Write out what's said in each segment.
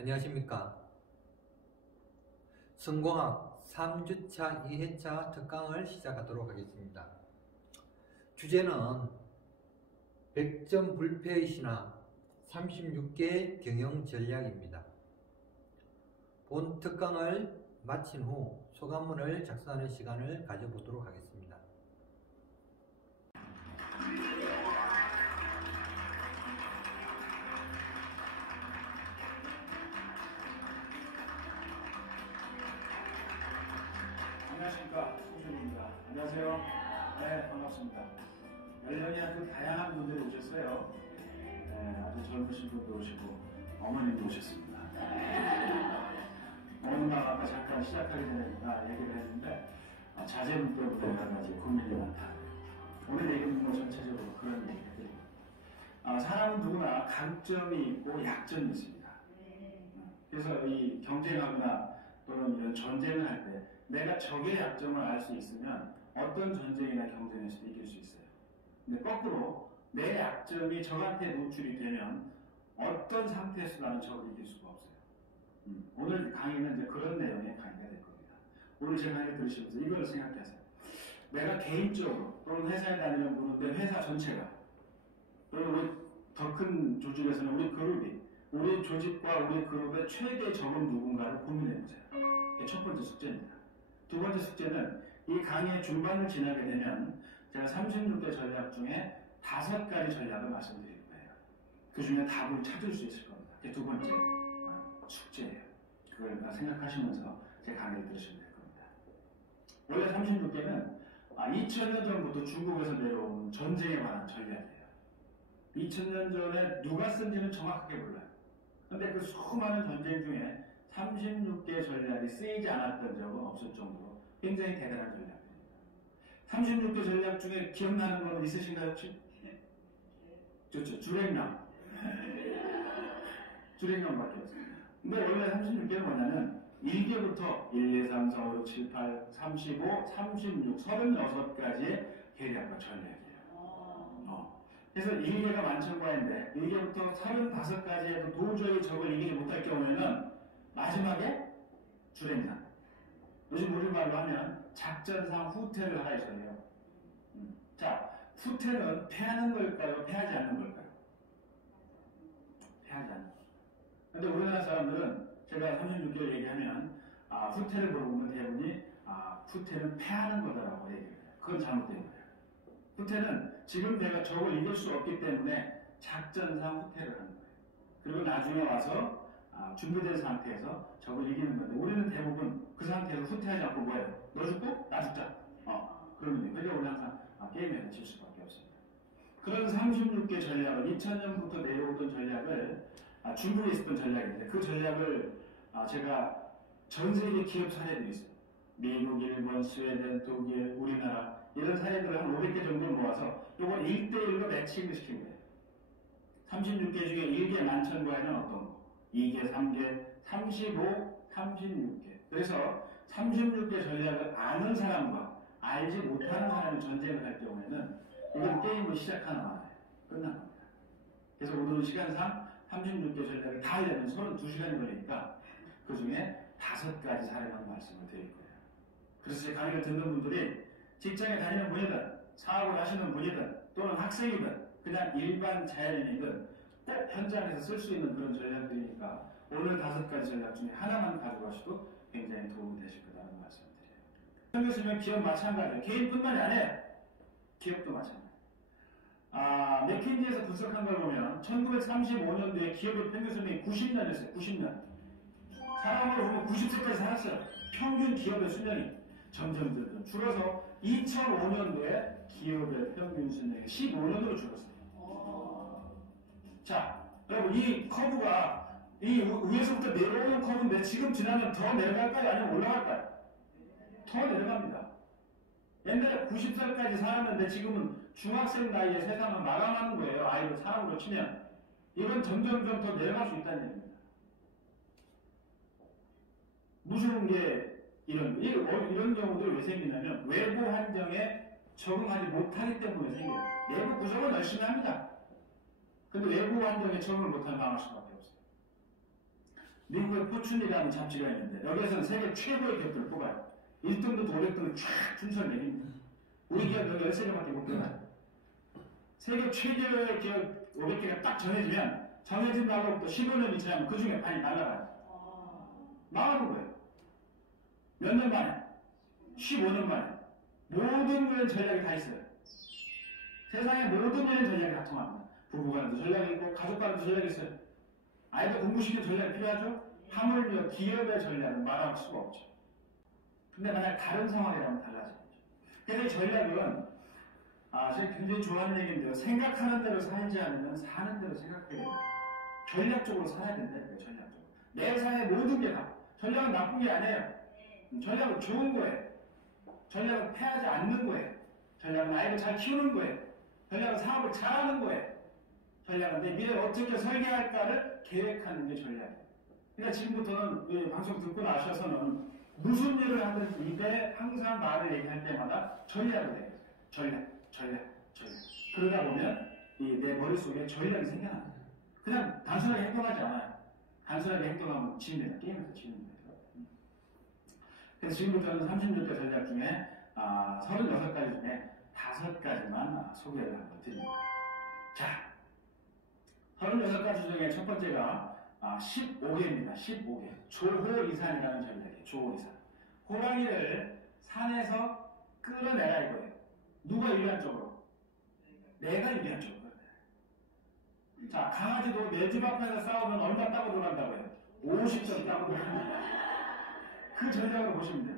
안녕하십니까. 성공학 3주차 2회차 특강을 시작하도록 하겠습니다. 주제는 100점 불패의 신화 36개 경영 전략입니다. 본 특강을 마친 후 소감문을 작성하는 시간을 가져보도록 하겠습니다. 안녕하십니까, 송준입니다. 안녕하세요. 네, 반갑습니다. 연령이 아주 다양한 분들이 오셨어요. 네, 아주 젊으신 분도 오시고 어머님도 오셨습니다. 오늘 아까 잠깐 시작하기 전에 얘기를 했는데 자제분 때문에 여러 가지 고민이 많다. 오늘 얘기는 뭐 전체적으로 그런 얘기 해드립니다. 사람은 누구나 강점이 있고 약점이 있습니다. 그래서 이 경쟁하거나 또는 이런 전쟁을 할 때 내가 적의 약점을 알 수 있으면 어떤 전쟁이나 경쟁에서도 이길 수 있어요. 근데 거꾸로 내 약점이 적한테 노출이 되면 어떤 상태에서 나는 적을 이길 수가 없어요. 오늘 강의는 이제 그런 내용의 강의가 될 겁니다. 오늘 제 강의 들으시면서 이걸 생각하세요. 내가 개인적으로 또는 회사에 다니는 분은 내 회사 전체가 또는 우리 더 큰 조직에서는 우리 그룹이 우리 조직과 우리 그룹의 최대 적은 누군가를 고민해보세요. 이게 첫 번째 숙제입니다. 두 번째 숙제는 이 강의의 중반을 지나게 되면 제가 36개 전략 중에 5가지 전략을 말씀드릴 거예요. 그 중에 답을 찾을 수 있을 겁니다. 그게 두 번째 숙제예요. 그걸 생각하시면서 제 강의를 들으시면 될 겁니다. 원래 36개는 2000년 전부터 중국에서 내려온 전쟁에 관한 전략이에요. 2000년 전에 누가 쓴지는 정확하게 몰라요. 근데 그 수많은 전쟁 중에 36개 전략이 쓰이지 않았던 적은 없을 정도로 굉장히 대단한 전략입니다. 36개 전략 중에 기억나는 건 있으신가요, 혹시? 좋죠. 주랭랑. 주랭랑밖에 없어요. 근데 원래 36개는 뭐냐면 1개부터 1, 2, 3, 4, 5, 6, 7, 8, 35, 36, 36가지의 계략과 전략이에요. 그래서 1개가 만천과인데 1개부터 35가지에도 도저히 적을 이기지 못할 경우에는 마지막에 주랭장. 요즘 우리말로 하면 작전상 후퇴를 하라 이거예요. 자, 후퇴는 패하는 걸까요? 패하지 않는 걸까요? 패하지 않는 거죠. 근데 우리나라 사람들은 제가 36개월 얘기하면 후퇴를 물어보면 대부분이 후퇴는 패하는 거다라고 얘기를 해요. 그건 잘못된 거예요. 후퇴는 지금 내가 적을 이길 수 없기 때문에 작전상 후퇴를 하는 거예요. 그리고 나중에 와서 준비된 상태에서 적을 이기는 건데 우리는 대부분 그 상태에서 후퇴하지 않고 뭐예요? 너 죽고 나 죽자. 그러면 돼요. 그러니까 우리 항상 게임에서 질 수밖에 없습니다. 그런 36개 전략을 2000년부터 내려오던 전략을 중국에 있었던 전략인데 그 전략을 제가 전 세계 기업 사례들이 있어요. 미국, 일본, 스웨덴, 독일, 우리나라 이런 사례들을 한 500개 정도 모아서 이걸 1대1로 매칭을 시킨 거예요. 36개 중에 1개 만천과에는 어떤 거? 2개, 3개, 35, 36개. 그래서 36개 전략을 아는 사람과 알지 못하는 사람이 전쟁을 할 경우에는 이건 게임을 시작하나 마나요. 끝난 겁니다. 그래서 오늘은 시간상 36개 전략을 다 하려면 32시간이 걸리니까 그 중에 5가지 사례만 말씀을 드릴 거예요. 그래서 제 강의를 듣는 분들이 직장에 다니는 분이든 사업을 하시는 분이든 또는 학생이든 그냥 일반 자연인이든 꼭 현장에서 쓸 수 있는 그런 전략들이니까 오늘 5가지 전략 중에 하나만 가져가셔도 굉장히 도움이 되실 거라는 말씀을 드려요. 평균 수명 기업 마찬가지예요. 개인뿐만이 아니에요. 기업도 마찬가지예요. 맥킨지에서 분석한 걸 보면 1935년도에 기업의 평균 수명이 90년이었어요. 90년. 사람으로 보면 90세까지 살았어요. 평균 기업의 수명이 점점 줄어서 2005년도에 기업의 평균 수명이 15년으로 줄었어요. 자, 여러분 이 커브가 이 위에서부터 내려오는 커브인데 지금 지나면 더 내려갈까요? 아니면 올라갈까요? 더 내려갑니다. 옛날에 90살까지 살았는데 지금은 중학생 나이에 세상을 마감하는 거예요. 아이를 사람으로 치면. 이건 점점점 더 내려갈 수 있다는 얘기입니다. 무서운 게 이런 경우들이 왜 생기냐면 외부 환경에 적응하지 못하기 때문에 생겨요. 내부 구성은 열심히 합니다. 근데 외부 환경에 적응을 못하면 망할 수밖에 없어요. 미국의 포춘이라는 잡지가 있는데 여기에서는 세계 최고의 기업들을 뽑아요. 1등부터 500등을 쫙 순서를 내립니다. 우리 기업 여기 13개밖에 못 들어가요. 세계 최고의 기업 500개가 딱 정해지면 정해진 날로부터 15년이 지나면 그 중에 반이 날아가요. 망하는 거예요. 몇 년 만에? 15년 만에. 모든 거에 전략이 다 있어요. 세상의 모든 거에 전략이 다 통합니다. 부부간에도 전략이 있고 가족간에도 전략이 있어요. 아이들 공부시키는 전략이 필요하죠? 하물며 기업의 전략은 말할 수가 없죠. 근데 만약 다른 상황이라면 달라지죠. 그래서 이 전략은 제가 굉장히 좋아하는 얘기인데요. 생각하는 대로 살지 않으면 사는 대로 생각하게 됩니다. 전략적으로 살아야 된다는 거예요. 전략적으로. 내 삶의 모든 게 다. 전략은 나쁜 게 아니에요. 전략은 좋은 거예요. 전략은 패하지 않는 거예요. 전략은 아이를 잘 키우는 거예요. 전략은 사업을 잘하는 거예요. 전략은 내 미래를 어떻게 설계할까를 계획하는 게 전략이에요. 그러니까 지금부터는 방송 듣고 나셔서는 무슨 일을 하든 입에 항상 말을 얘기할 때마다 전략을 얘기해요. 전략. 그러다 보면 내 머릿속에 전략이 생겨납니다. 그냥 단순하게 행동하지 않아요. 단순하게 행동하면 집니다. 게임에서 집니다. 그래서 지금부터는 36개 전략 중에 36가지 중에 5가지만 소개를 한번 드립니다. 자, 36가지 중에 첫 번째가 15개입니다. 15개. 조호이산이라는 전략이에요. 조호이산. 호랑이를 산에서 끌어내라 이거예요. 누가 유리한 쪽으로? 내가 유리한 쪽으로. 자, 강아지도 내 집 앞에서 싸우면 얼마 따고 들어간다고 해요? 50점 따고 들어간다. 그 전략으로 보시면 돼요.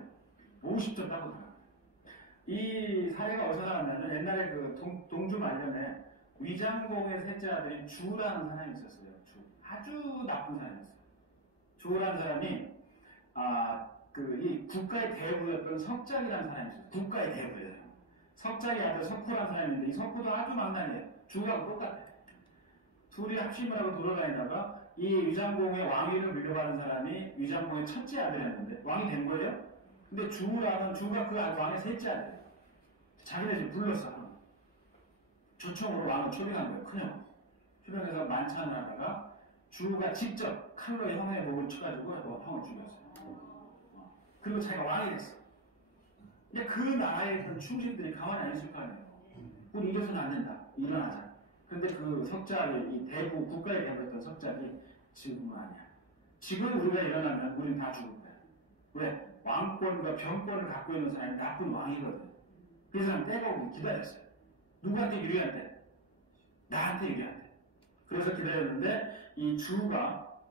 50점 따고 들어간다. 이 사례가 어디서 나왔냐면 옛날에 그 동주 말년에 위장공의 셋째 아들인 주라는 사람이 있었어요. 아주 나쁜 사람이었어요. 주라는 사람이 이 국가의 대부였던 석작이라는 사람이 있어요. 국가의 대부예요. 석작의 아들 석후라는 사람이 있는데 이 석후도 아주 망나니예요. 주하고 똑같아요. 둘이 합심을 하고 돌아다니다가 이 위장공의 왕위를 물려받은 사람이 위장공의 첫째 아들이었는데 왕이 된 거예요. 근데 주가 그 왕의 셋째 아들이에요. 자기네 집 불렀어. 조총으로 왕을 초빙한 거예요. 큰형. 초빙해서 만찬을 하다가 주가 직접 칼로 형의 목을 쳐가지고 형을 죽였어요. 그리고 자기가 왕이 됐어. 근데 그 나라에 있던 충신들이 가만히 안 있을 거 아니에요. 우리 이래서는 안 된다. 일어나자. 근데 그 석작이, 이 대부, 국가에 대부했던 석작이 지금은 아니야. 지금 우리가 일어나면 우린 다 죽을 거야. 왜? 왕권과 병권을 갖고 있는 사람이 나쁜 왕이거든. 그 사람 때가 오고 기다렸어요. 누구한테 유리한 때? 나한테 유리한 때. 그래서 기다렸는데 이 주가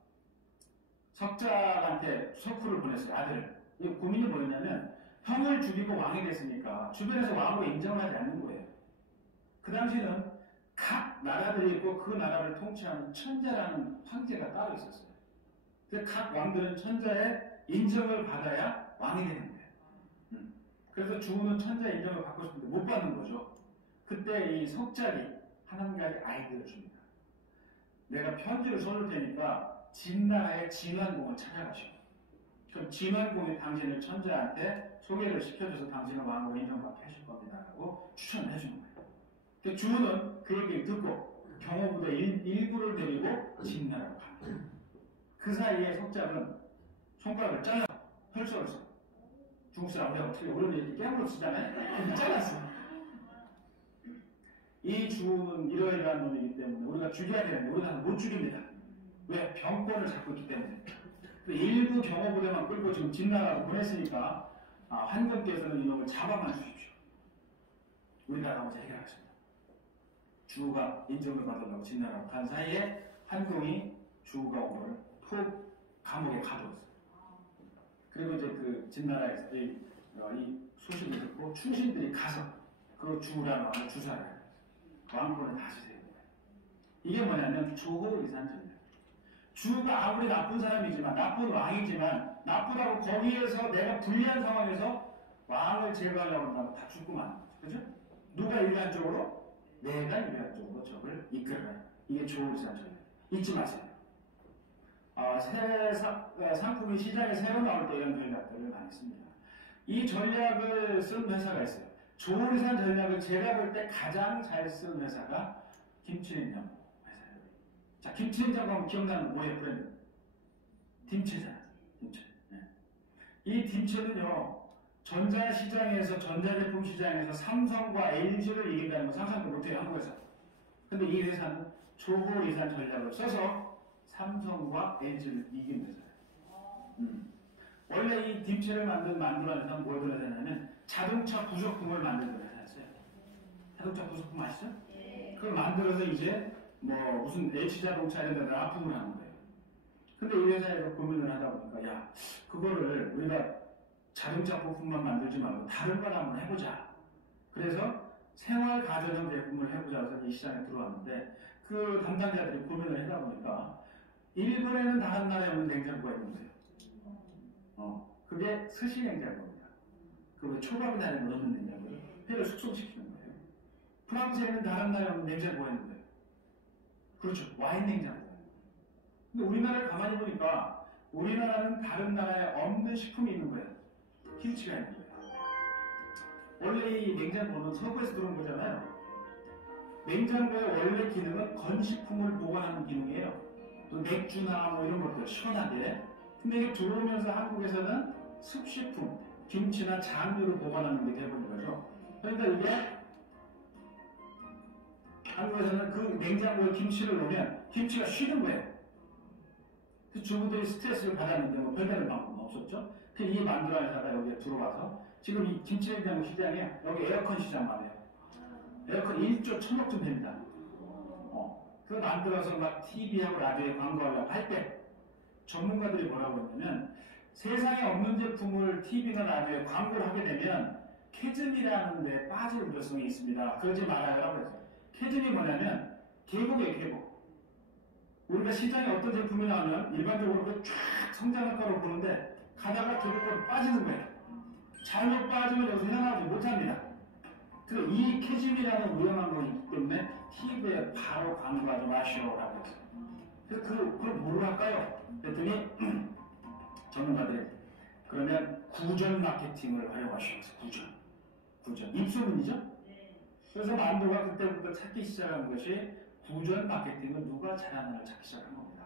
석작한테 석후를 보냈어요. 아들을. 이 고민이 뭐였냐면 형을 죽이고 왕이 됐으니까 주변에서 왕으로 인정하지 않는 거예요. 그 당시에는 각 나라들이 있고 그 나라를 통치하는 천자라는 황제가 따로 있었어요. 그래서 각 왕들은 천자의 인정을 받아야 왕이 되는 거예요. 그래서 주는 천자의 인정을 받고 싶은데 못 받는 거죠. 그때 이 석작이 한 가지 아이디어를 줍니다. 내가 편지를 써줄 테니까 진나라의 진완공을 찾아가시오. 그럼 진완공이 당신을 천자한테 소개를 시켜줘서 당신은 왕으로 인정받게 하실 겁니다. 라고 추천을 해주는 거예요. 그 주는 그 얘기를 듣고 경호부대 일부를 데리고 진나라로 갑니다. 그 사이에 석작은 손가락을 잘라 펄썩을 써. 중국 사람 우리가 어떻게 우리는 이렇게 깨물어 쓰잖아요. 잘랐어. 이 주는 이러이러한 놈이기 때문에 우리가 죽여야 되는데 우리는 못 죽입니다. 왜? 병권을 잡고 있기 때문에. 일부 경호부대만 끌고 지금 진나라로 보냈으니까 환경께서는 이놈을 잡아만 주십시오. 우리가 가면서 해결하겠습니다. 주가 인정을 받으려고 진나라로 간 사이에 한동이 주가 오를 푹 감옥에 가두었어요. 그리고 이제 그 진나라에서 이 소식을 듣고 충신들이 가서 그 주라는 왕을 주사를 해요. 왕권을 다시 세우는 거예요. 이게 뭐냐면 조호이산 전략. 주가 아무리 나쁜 사람이지만 나쁜 왕이지만 나쁘다고 거기에서 내가 불리한 상황에서 왕을 제거하려고 한다면 다 죽고 마는 거죠. 그죠? 누가 유리한 쪽으로? 내가 유리한 쪽으로 적을 이끌어요. 이게 조호이산 전략. 잊지 마세요. 새 상품이 시장에 새로 나올 때 이런 전략들을 많이 씁니다. 이 전략을 쓴 회사가 있어요. 조호이산 전략을 제가 볼 때 가장 잘 쓴 회사가 김치냉장고 회사예요. 자, 김치냉장고 하면 기억나는 뭐예요, 브랜드? 딤체잖아요. 딤체. 네. 이 딤체는요, 전자시장에서, 전자제품 시장에서 삼성과 LG를 이긴다는 건 상상도 못해요, 한국에서. 근데 이 회사는 초보 이산 전략을 써서 삼성과 LG를 이긴 회사예요. 원래 이 딤체를 만들어낸 회사는 뭘 들어야 되냐면 자동차 부속품을 만들던 회사였어요. 자동차 부속품 아시죠? 그걸 만들어서 이제 뭐 무슨 H자동차 이런 데다 납품을 하는 거예요. 근데 이 회사에서 고민을 하다 보니까 야, 그거를 우리가 자동차 부품만 만들지 말고 다른 걸 한번 해보자. 그래서 생활 가전형 제품을 해보자 해서 이 시장에 들어왔는데 그 담당자들이 고민을 하다 보니까 일본에는 다른 나라에 없는 냉장고가 있는 거예요. 그게 스시 냉장고입니다. 그 초밥이 나는 거 넣는 냉장고를 회를 숙성시키는 거예요. 프랑스에는 다른 나라에 없는 냉장고가 있는 거예요. 그렇죠. 와인 냉장고. 근데 우리나라를 가만히 보니까 우리나라는 다른 나라에 없는 식품이 있는 거예요. 김치가 있는 거예요. 원래 이 냉장고는 서구에서 들어온 거잖아요. 냉장고의 원래 기능은 건식품을 보관하는 기능이에요. 또 맥주나 뭐 이런 것들 시원하게. 근데 이게 들어오면서 한국에서는 습식품, 김치나 장류를 보관하는 게 되어버린 거죠. 그러니까 이게 한국에서는 그 냉장고에 김치를 넣으면 김치가 쉬는 거예요. 그 주부들이 스트레스를 받았는데 뭐 별다른 방법은 없었죠. 그 이 만두라는 회사가 여기에 들어와서 지금 이 김치냉장고 시장에 여기 에어컨 시장 말이에요. 에어컨 1조 1000억쯤 됩니다. 그거 만들어서 막 TV하고 라디오에 광고하려고 할 때 전문가들이 뭐라고 했냐면 세상에 없는 제품을 TV나 라디오에 광고를 하게 되면 캐즘이라는 데 빠질 우려성이 있습니다. 그러지 말아요라고 했어요. 캐즘이 뭐냐면 계곡이에요, 계곡. 우리가 시장에 어떤 제품이 나오면 일반적으로 그 쫙 성장할 거로 보는데 가다가 계곡으로 빠지는 거예요. 잘못 빠지면 여기서 헤어나오지 못합니다. 그래서 이 캐즘이라는 위험한 거기 때문에 TV에 바로 광고하지 마시오라고 했어요. 그래서 그걸 뭐로 할까요? 그랬더니 전문가들이 그러면 구전 마케팅을 활용하시오. 구전. 입소문이죠? 그래서 만두가 그때부터 찾기 시작한 것이 구전 마케팅을 누가 잘하는를 찾기 시작한 겁니다.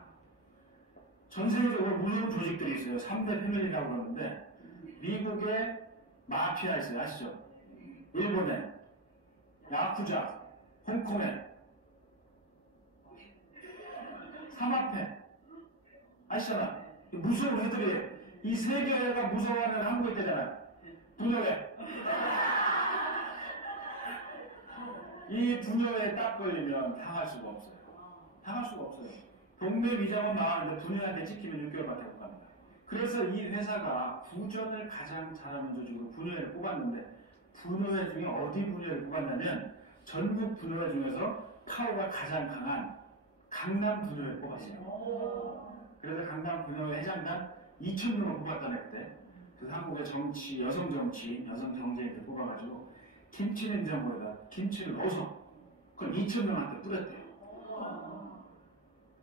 전 세계적으로 무서운 조직들이 있어요. 3대 패밀리라고 그러는데 미국에 마피아 있어요. 아시죠? 일본에 야쿠자, 홍콩에 사마페 아시잖아. 무서운 애들이에요. 이 세계가 무서워하는 한국에 있잖아요. 분녀회. 이 분녀회에 딱 걸리면 당할 수가 없어요. 당할 수가 없어요. 동네 위장은 나왔는데 분녀한테 찍히면 6개월밖에 못 갑니다. 그래서 이 회사가 구전을 가장 잘하는 조직으로 분녀회를 뽑았는데 분녀회 중에 어디 분녀회를 뽑았냐면 전국 분녀회 중에서 파워가 가장 강한 강남 분녀회를 뽑았어요. 그래서 강남 분녀회 회장단 2,000명을 뽑았다네 그때. 그래서 한국의 정치, 여성 정치인, 여성 경제인들 뽑아가지고 김치 냉장고에다 김치를 넣어서 그걸 2,000명한테 뿌렸대요.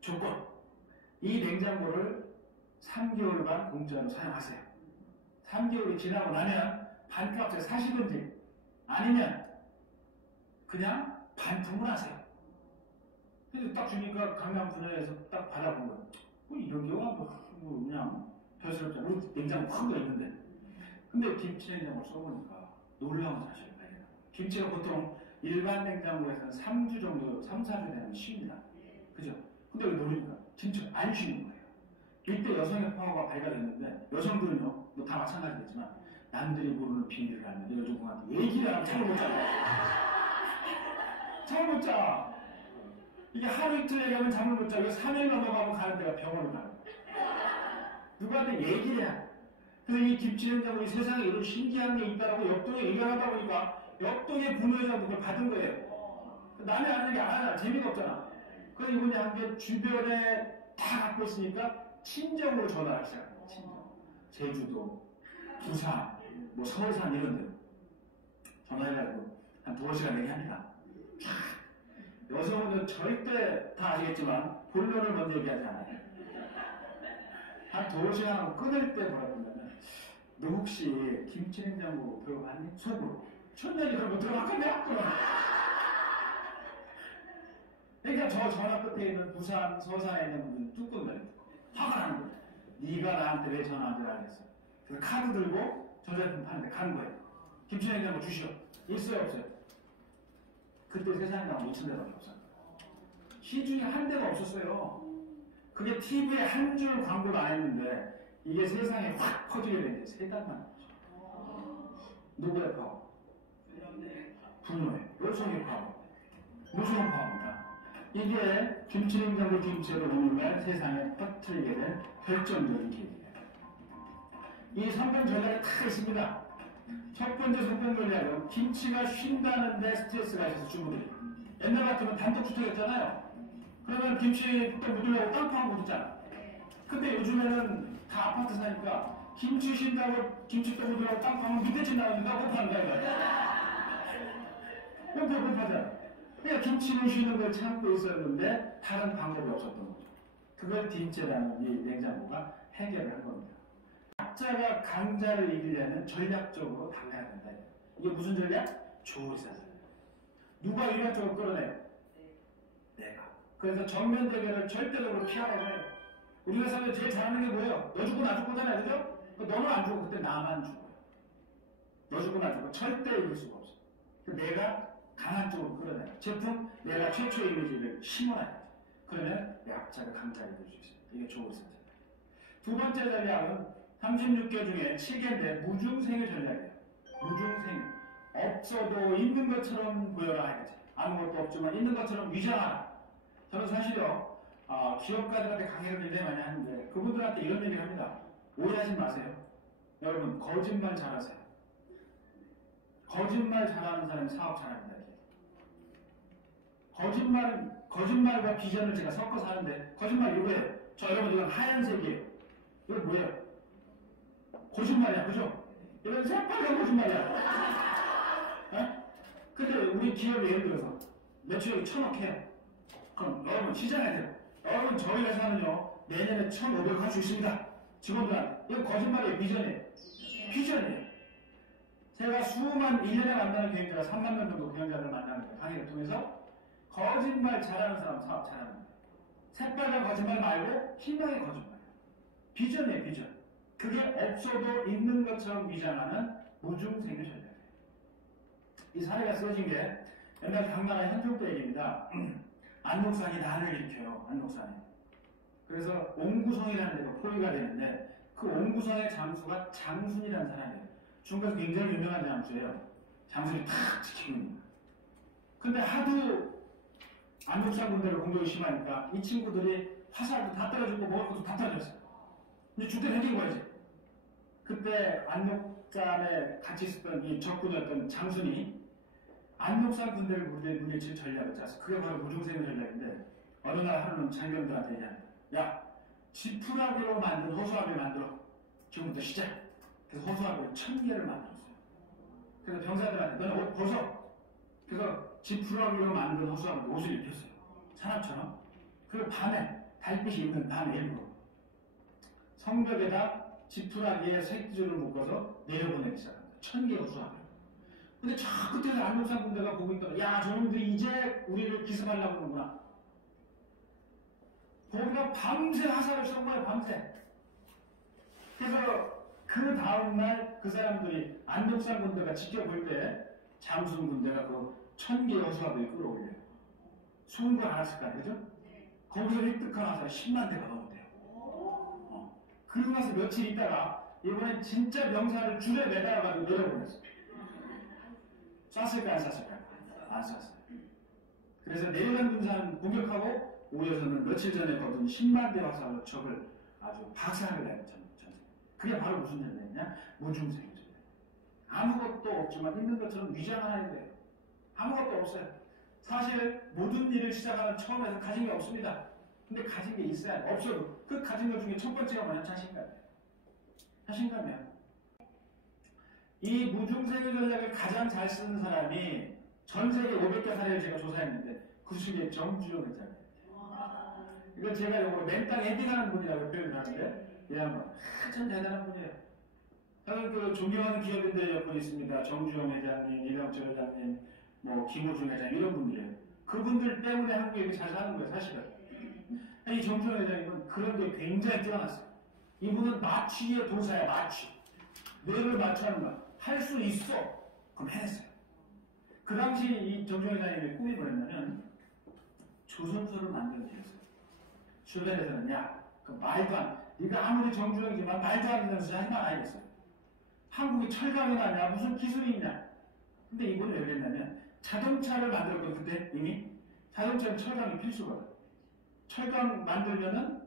조건. 이 냉장고를 3개월간 공짜로 사용하세요. 3개월이 지나고 나면 반값에 사시든지 아니면 그냥 반품을 하세요. 그래서 딱 주니까 강남 분야에서 딱 받아본 거예요. 뭐 이런 경우가 뭐 그냥 별스럽지 않아. 우리 냉장고 큰 거 있는데. 근데 김치 냉장고를 써보니까 놀라운 사실을 발견해요. 김치가 보통 일반 냉장고에서는 3주 정도, 3, 4주 되면 쉽니다. 그죠? 근데 왜 노리니까 진짜 안 쉬는 거예요. 이때 여성의 파워가 발견했는데 여성들은요, 뭐 다 마찬가지겠지만 남들이 모르는 비밀을 알면 여자분한테 얘기를 하면 잠을 못 자요. 잠을 못 자. 이게 하루 이틀 얘기하면 잠을 못 자고 3일 넘어가면 가는 데가 병원을 가요. 누구한테 얘기를 해야. 그래서 이 김치냉장고 이 세상에 이런 신기한 게 있다라고 옆동에 얘기를 하다 보니까 옆동에 분녀회장도 그걸 받은 거예요. 남이 아는 게 알아. 재미가 없잖아. 그래서 이분이 한 게 주변에 다 갖고 있으니까 친정으로 전화를 시작한 거예요. 친정. 제주도, 부산, 뭐 서울산 이런 데 전화해가지고 한 2시간 얘기합니다. 여성은 절대 다 아시겠지만 본론을 먼저 얘기하지 않아요. 한 2시간 끊을 때 뭐라고 하냐면 너 혹시 김치냉장고 들어봤니? 속으로. 천년이 그러고 들어갔겠네? 그러니까 저 전화 끝에 있는 부산, 서산에 있는 분들은 뚜껑 열려. 화가 나는 거예요. 네가 나한테 왜 전화 안 드라겠어? 그래서 카드 들고 전자제품 파는데 간 거예요. 김치냉장고 주시오. 있어요 없어요? 그때 세상에 나온 2천 대밖에 없어요. 시중에 한 대가 없었어요. 그게 TV에 한 줄 광고도 안 했는데 이게 세상에 확 퍼지게 된 게 3달 만에. 누구의 파워? 분노의 열성의 파워. 무서운 파워입니다. 이게 김치냉장고 김치로 오늘날 세상에 퍼뜨리게 된 결정적인 계기예요. 이 성공 전략이 다 있습니다. 첫 번째 성공 전략은 김치가 쉰다는데 스트레스가 있어서 주부들이. 옛날 같으면 단독주택이었잖아요. 그러면 김치 또 묻으려고 땅파하고 묻잖아. 근데 요즘에는 다 아파트 사니까 김치 쉰다고 김치 또 묻으려고 땅파하면 밑에 집 나오니까 못 파는 거야. 못 파잖아. 그러니까 김치는 쉬는 걸 참고 있었는데 다른 방법이 없었던 거죠. 그걸 딘체라는 이 냉장고가 해결을 한 겁니다. 약자가 강자를 이기려면 전략적으로 달라야 된다. 이게 무슨 전략? 조리사 전략. 누가 유력적으로 끌어내요? 내가. 그래서 정면 대결을 절대적으로 피하라고 해요. 우리가 사람들 제일 잘하는 게 뭐예요? 너 죽고 나 죽고잖아요. 그죠? 너는 안 죽고 그때 나만 죽어요. 너 죽고 나 죽고 절대 이길 수가 없어. 내가 강한 쪽으로 끌어내요. 제품 내가 최초의 이미지를 심어놔야지. 그러면 약자가 강자가 될 수 있어요. 이게 조리사 전략. 두 번째 전략은 36개 중에 7개인데 무중생유 전략이에요. 무중생유. 없어도 있는 것처럼 보여라 하겠지. 아무것도 없지만 있는 것처럼 위장하라. 저는 사실요, 기업가들한테 강의를 굉장히 많이 하는데 그분들한테 이런 얘기를 합니다. 오해하지 마세요. 여러분, 거짓말 잘하세요. 거짓말 잘하는 사람이 사업 잘합니다. 거짓말과 비전을 제가 섞어서 하는데 거짓말 이거예요. 저 여러분 이건 하얀색이에요. 이건 뭐예요? 거짓말이야, 그죠? 이건 새빨간 거짓말이야. 어? 근데 우리 기업이 예를 들어서 매출액이 1,000억 해요. 그럼 여러분 시장에 돼요. 여러분 저희 회사는요 내년에 1,500억 할 수 있습니다. 직원들한테. 이거 거짓말이에요, 비전이에요. 비전이에요. 제가 수만 1년에 만나는 교육자가 3만 명 정도 교육자를 만나는 강의를 통해서 거짓말 잘하는 사람 사업 잘하는 거예요. 새빨간 거짓말 말고 희망의 거짓말. 비전이에요, 비전. 그게 없어도 있는 것처럼 위장하는 무중생유 전략이에요. 이 사례가 쓰여진 게 옛날 당나라 현종때 얘기입니다. 안록산이 난을 일으켜요. 안록산이. 그래서 옹구성이라는 데가 포위가 되는데 그 옹구성의 장수가 장순이라는 사람이에요. 중국에서 굉장히 유명한 장수예요. 장순이 탁 지키고 있는 거예요. 근데 하도 안록산 군대를 공격이 심하니까 이 친구들이 화살도 다 떨어지고 먹을 것도 다 떨어졌어요. 이제 주대 생긴 거지. 그때 안록산에 같이 있었던 이 적군이었던 장순이 안록산 군대를 물리칠 전략을 짰어. 그게 바로 무중생유 전략인데 어느 날 하루는 장병들한테 얘기합니다. 야, 지푸라기로 만든 허수아비 만들어. 지금부터 시작. 그래서 허수아비를 1,000개를 만들었어요. 그래서 병사들한테 너네 옷 벗어. 그래서 지푸라기로 만든 허수아비 옷을 입혔어요. 사람처럼. 그리고 밤에 달빛이 있는 밤에 일부러 성벽에다 지푸라기에 새끼줄을 묶어서 내려보내기 시작합니다. 1,000개 허수아비. 근데 저 끝에서 안록산 군대가 보고 있다가 야 저놈들이 이제 우리를 기습하려고 하는구나. 거기가 밤새 화살을 쏜 거예요. 밤새. 그래서 그 다음날 그 사람들이 안록산 군대가 지켜볼 때 장순 군대가 그 1,000개의 허수아비를 끌어올려요. 쏜 거 알았을 거 아니에요? 그죠? 거기서 획득한 화살이 10만 대가 넘었대요. 그리고 나서 며칠 있다가 이번엔 진짜 병사를 줄에 매달아가지고 내려보냈어요. 쐈을까 안 쐈을까? 안 쐈어요. 그래서 내려간 군사는 공격하고 오려서는 며칠 전에 거둔 10만 대 화살로 적을 아주 박살을 내는 전쟁. 그게 바로 무슨 전쟁이냐? 무중생유 전쟁. 아무것도 없지만 있는 것처럼 위장하는 거예요. 아무것도 없어요. 사실 모든 일을 시작하는 처음에서 가진 게 없습니다. 근데 가진 게 있어야 돼. 없어도 그 가진 것 중에 첫 번째가 뭐냐? 자신감이에요. 자신감이야. 이 무중생유 전략을 가장 잘 쓰는 사람이 전 세계 500개 사례를 제가 조사했는데 그 중에 정주영 회장이에요. 이건 제가 이거 맨땅에 헤딩하는 분이라고 표현을 하는데 이 양반 참 대단한 분이에요. 저는 그 존경하는 기업인들 몇 분 있습니다. 정주영 회장님, 이병철 회장님, 뭐 김호중 회장 이런 분들이에요. 그분들 때문에 한국이 이렇게 잘 사는 거예요, 사실은. 이 정주영 회장님은 그런 게 굉장히 뛰어났어요. 이분은 마취의 도사야, 마취. 뇌를 마취하는 거야. 할 수 있어. 그럼 해냈어요. 그 당시 이 정종 회장님의 꿈이 뭐였냐면 조선소를 만들기 위해서. 주변에서는 야, 그 말도 안, 네가 아무리 정주영이지만 말도 안 되는 소리 하지 말아야겠어. 한국이 철강이 나냐, 무슨 기술이 있냐. 근데 이분은 왜 그랬냐면 자동차를 만들었거든. 그때 이미 자동차는 철강이 필수거든. 철강 만들면은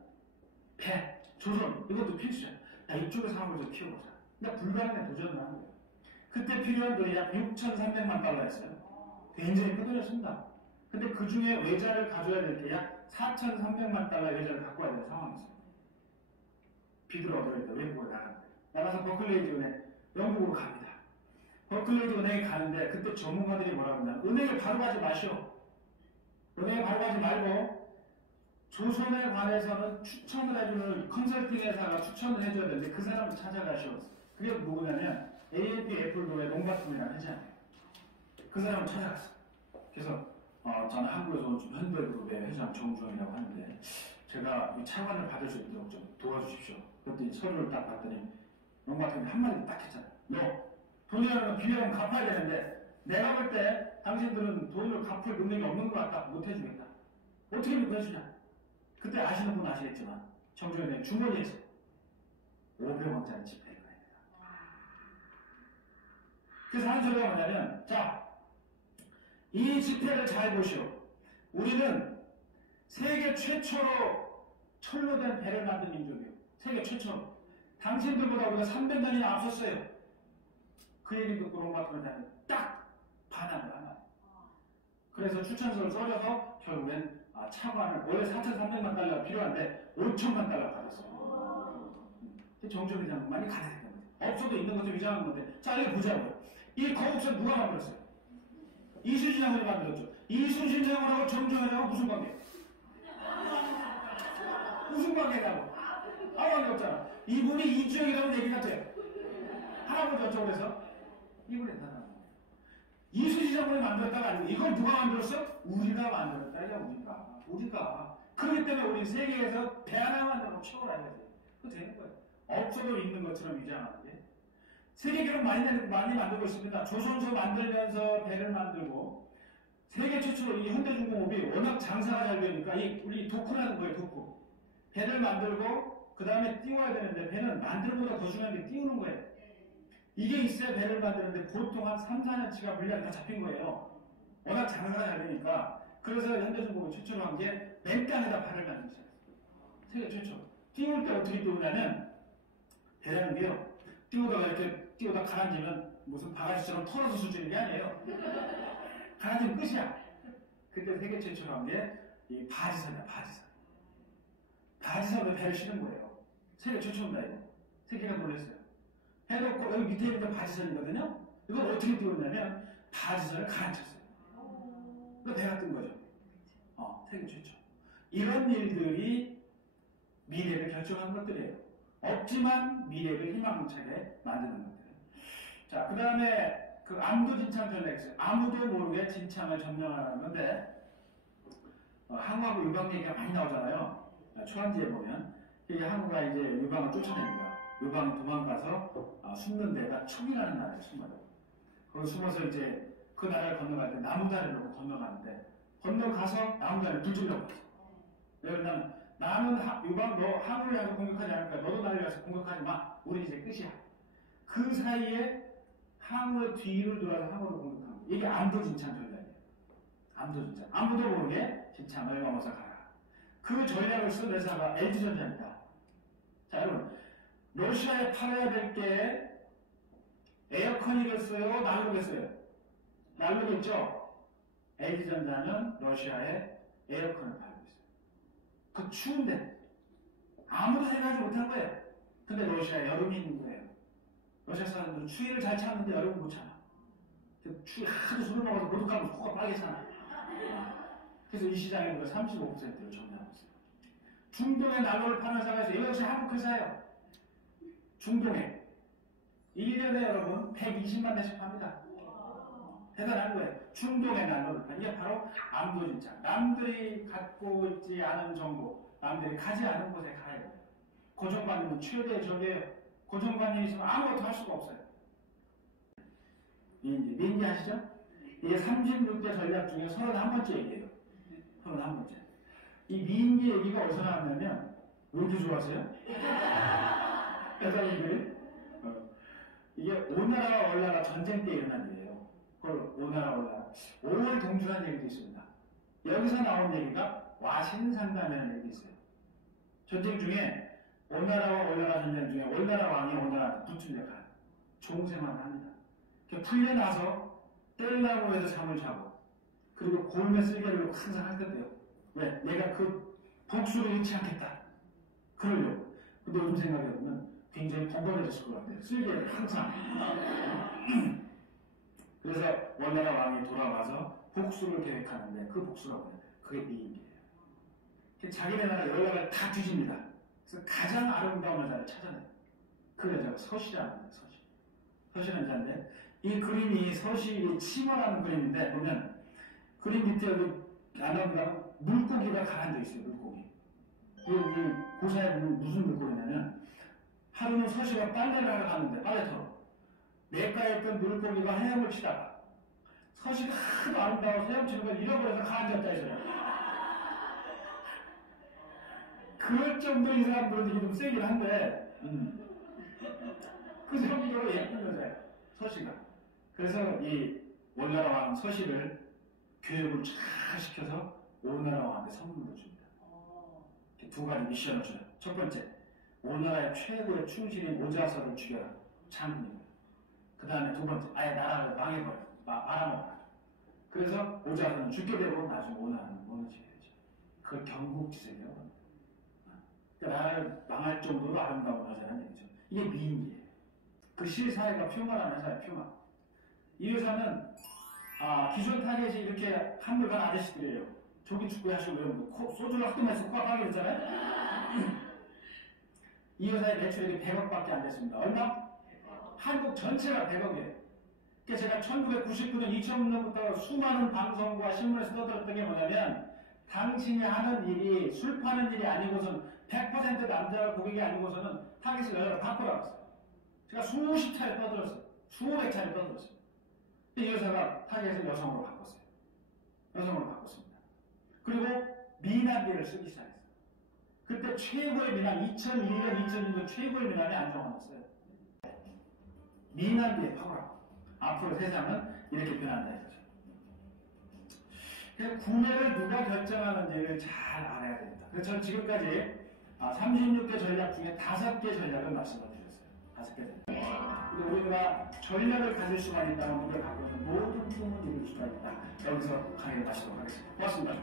배, 조선 이것도 필수야. 야, 이쪽에서 한번 좀 키워보자. 그러니까 불가능에 도전을 하는 거야. 그때 필요한 돈이 약 6,300만 달러였어요. 굉장히 큰 돈이었습니다. 근데 그 중에 외자를 가져야 될 게 약 4,300만 달러 외자를 갖고 와야 되는 상황이었어요. 빚을 얻어야 돼. 외국으로 나가는데. 나가서 버클레이즈 은행, 영국으로 갑니다. 버클레이즈 은행에 가는데 그때 전문가들이 뭐라고 하냐면 은행에 바로 가지 마시오. 은행에 바로 가지 말고 조선에 관해서는 추천을 해주는 컨설팅 회사가 추천을 해줘야 되는데 그 사람을 찾아가시오. 그게 누구냐면 A&P 애플도의 농바툼이라는 회장이에요. 그 사람을 찾아갔어. 그래서 저는 한국에서 온 현대그룹의 회장 정주영이라고 하는데 제가 이 차관을 받을 수 있도록 좀 도와주십시오. 그랬더니 서류를 딱 봤더니 농바툼이 한마디 딱 했잖아요. 너 돈이라는 비용은 갚아야 되는데 내가 볼 때 당신들은 돈을 갚을 능력이 없는 것 같다. 못 해주겠다. 어떻게 해주냐. 그때 아시는 분 아시겠지만 정주영의 주머니에서 500원짜리 지폐를 꺼냅니다. 그래서 하는 소리가 뭐냐면 자, 이 지폐를 잘 보시오. 우리는 세계 최초로 철로 된 배를 만든 민족이에요. 세계 최초로. 당신들보다 우리가 300년이나 앞섰어요. 그 얘기 듣고 농바툼을 딱 반항을 하나요. 그래서 추천서를 써줘서 결국엔 차관을 원래 4,300만 달러가 필요한데 5천만 달러 받았어요. 정종 회장은 많이 가난했던 거죠. 없어도 있는 것도 위장한 건데 자 이거 보자고요. 이 거북선 누가 만들었어요? 이순신 장군이 만들었죠. 이순신 장군하고 정종 회장하고 무슨 관계? 무슨 관계냐고? 아무 관계 없잖아. 이분이 이주영이라는 얘기가 돼요. 할아버지 어쩌고 그래서 이분이 대단한 거예요. 이순신 장군이 만들었다가 아니고 이걸 누가 만들었어? 우리가 만들었다. 이게 우리가. 그렇기 때문에 우리 세계에서 배 하나 만들고 최고라야 돼. 그거 되는 거예요. 없어도 있는 것처럼 위장하는 게. 세계 기록 많이 만들고 있습니다. 조선소 만들면서 배를 만들고 세계 최초로 이 현대중공업이 워낙 장사가 잘 되니까 우리 도크라는 거예요. 도크. 배를 만들고 그 다음에 띄워야 되는데 배는 만드는 것보다 더 중요한 게 띄우는 거예요. 이게 있어야 배를 만드는데 보통 한 3, 4년치가 물량이 다 잡힌 거예요. 워낙 장사가 잘 되니까. 그래서 현대중공업이 최초로 한 게 맨땅에다 발을 만들기 시작했어요. 세계 최초. 띄울 때 어떻게 띄우냐면 배라는 게요. 띄우다가 이렇게 띄우다 가라앉으면 무슨 바가지처럼 털어서 수준인 게 아니에요. 가라앉으면 끝이야. 그때 세계 최초로 한 게 이 바지선이야. 바지선으로 배를 실은 거예요. 세계 최초입니다. 이거. 세계가 놀랐어요. 해놓고 여기 밑에 있는 게 바지선이거든요. 이걸 어떻게 띄웠냐면 바지선을 가라앉혔어요. 그 배가 뜬 거죠. 세계 최초. 이런 일들이 미래를 결정하는 것들이에요. 없지만 미래를 희망차게 만드는 것들. 자, 그 다음에 그 암도 진창 전략이 있어요. 아무도 모르게 진창을 점령하라는 건데 항우하고 유방 얘기가 많이 나오잖아요. 초안지에 보면 이게 항우가 이제 유방을 쫓아냅니다. 유방이 도망가서 숨는 데가 촉이라는 나라에 숨어요. 거기 숨어서 이제 그 나라를 건너갈 때 나무다리로 건너가는데 건너가서 나무다리를 둘러버렸어. 왜냐면 나는 유방 너 항우를 향해서 공격하지 않을까. 너도 나를 위해서 공격하지 마. 우리 이제 끝이야. 그 사이에 항우의 뒤를 돌아서 항우를 공격합니다. 이게 암도진창 전략이에요. 암도진창. 아무도 모르게 진창을 넘어서 가라. 그 전략을 쓴 회사가 LG전자입니다. 자, 여러분. 러시아에 팔아야 될 게 에어컨이겠어요? 난로겠어요? 난로겠죠? LG전자는 러시아에 에어컨을 팔고 있어요. 그 추운데 아무도 생각하지 못한 거예요. 근데 러시아 여름이 있는 거예요. 러시아 사람들은 추위를 잘 참는데 여름을 못 참아. 추위 하도 술을 먹어서 모두 가면 코가 빨개잖아. 그래서 이 시장의 무려 35%를 점유하고 있어요. 중동의 난로를 파는 회사에서 이것이 한국 회사예요. 중동에 1년에 여러분 120만 대씩 팝니다. 대단한 거예요. 중동의 난로를 파는 이게 바로 암도진창. 남들이 갖고 있지 않은 정보, 남들이 가지 않은 곳에 가야 돼요. 고정관념은 최대 적이에요. 고정관념이 있으면 아무것도 할 수가 없어요. 민기 아시죠? 이게 36대 전략 중에 31번째 얘기예요. 31번째. 이 민기 얘기가 어디서 나왔냐면, 왜 이렇게 좋아하세요? 여자분들이? 이게 오나라와 월나라 전쟁 때 일어난 일이에요. 그걸 오나라 월나라 5월 동주라는 얘기도 있습니다. 여기서 나온 얘기가 와신상담이라는 얘기도 있어요. 전쟁 중에 오나라와 월나라 전쟁 중에 월나라 왕이 오나라한테 붙은 역할 총생활을 합니다. 풀려나서 떼려고 해서 잠을 자고 그리고 골매 쓸개를 항상 할 건데요. 왜? 내가 그 복수를 잃지 않겠다. 그러려고. 근데 요즘 생각해보면 굉장히 번거로워졌을 것 같아요. 쓸개를 항상. 그래서 월나라 왕이 돌아와서 복수를 계획하는데 그 복수가 뭐냐? 그게 미인이에요. 자기네 나라 여러 나라를 다 뒤집니다. 그래서 가장 아름다운 여자를 찾아내요. 그 여자가 서시라는 거예요. 서시라는 여자인데 이 그림이 서시의 침어라는 그림인데 보면 그림 밑에 여기 나눠보면 물고기가 가라앉아 있어요. 물고기. 이 고사에 보면 무슨 물고기냐면 하루는 서시가 빨래를 하러 가는데 빨래터로 냇가에 있던 물고기가 헤엄을 치다가 서시가 하도 아름다워서 헤엄치는 걸 잃어버려서 가라앉았다 해서요. 그럴 정도로 이 사람들은 이게 좀 세긴 한데 그 정도로 예쁜 여자예요. 서시가. 그래서 이 월나라 왕 서시를 교육을 잘 시켜서 오나라 왕한테 선물을 줍니다. 두 가지 미션을 줘요. 첫 번째, 오나라의 최고의 충신인 오자서를 죽여라. 장군입니다. 그 다음에 두 번째, 아예 나라를 망해버려. 말아먹어라. 그래서 오자서는 죽게 되고 나중에 오나라는 무너지게 되죠. 그걸 경국지세요. 그러니까 나라를 망할 정도로 아름다운 여자라는 얘기죠. 이게 미인이에요. 그 시사회가 평화라는 회사예요. 평화. 이 회사는 기존 타겟이 이렇게 한물간 아저씨들이에요. 조기 축구 하시고 이런 거 소주를 하도 마시고 코가 빠게 됐잖아요. 이 회사의 매출액이 100억밖에 안 됐습니다. 얼마? 한국 전체가 100억이에요. 그러니까 제가 1999년 2000년부터 수많은 방송과 신문에서 떠들었던 게 뭐냐면 당신이 하는 일이 술 파는 일이 아니고선 100% 남자가 고객이 아니고서는 타겟을 여자로 바꾸라고 했어요. 제가 수십 차례 떠들었어요. 수백 차례 떠들었어요. 이 여자가 타겟을 여성으로 바꿨어요. 여성으로 바꿨습니다. 그리고 미남비를 쓰기 시작했어요. 그때 최고의 미남, 2001년, 2002년 최고의 미남이 안정환이었어요. 미남비의 파워라. 앞으로 세상은 이렇게 변한다 이거죠. 그래서 구매를 누가 결정하는지를 잘 알아야 됩니다. 그래서 저는 지금까지 36개 전략 중에 5개 전략을 말씀을 드렸어요. 5개 전략. 근데 우리가 전략을 가질 수만 있다면 우리가 갖고 있는 모든 꿈을 이룰 수가 있다. 여기서 강의를 마치도록 하겠습니다. 고맙습니다.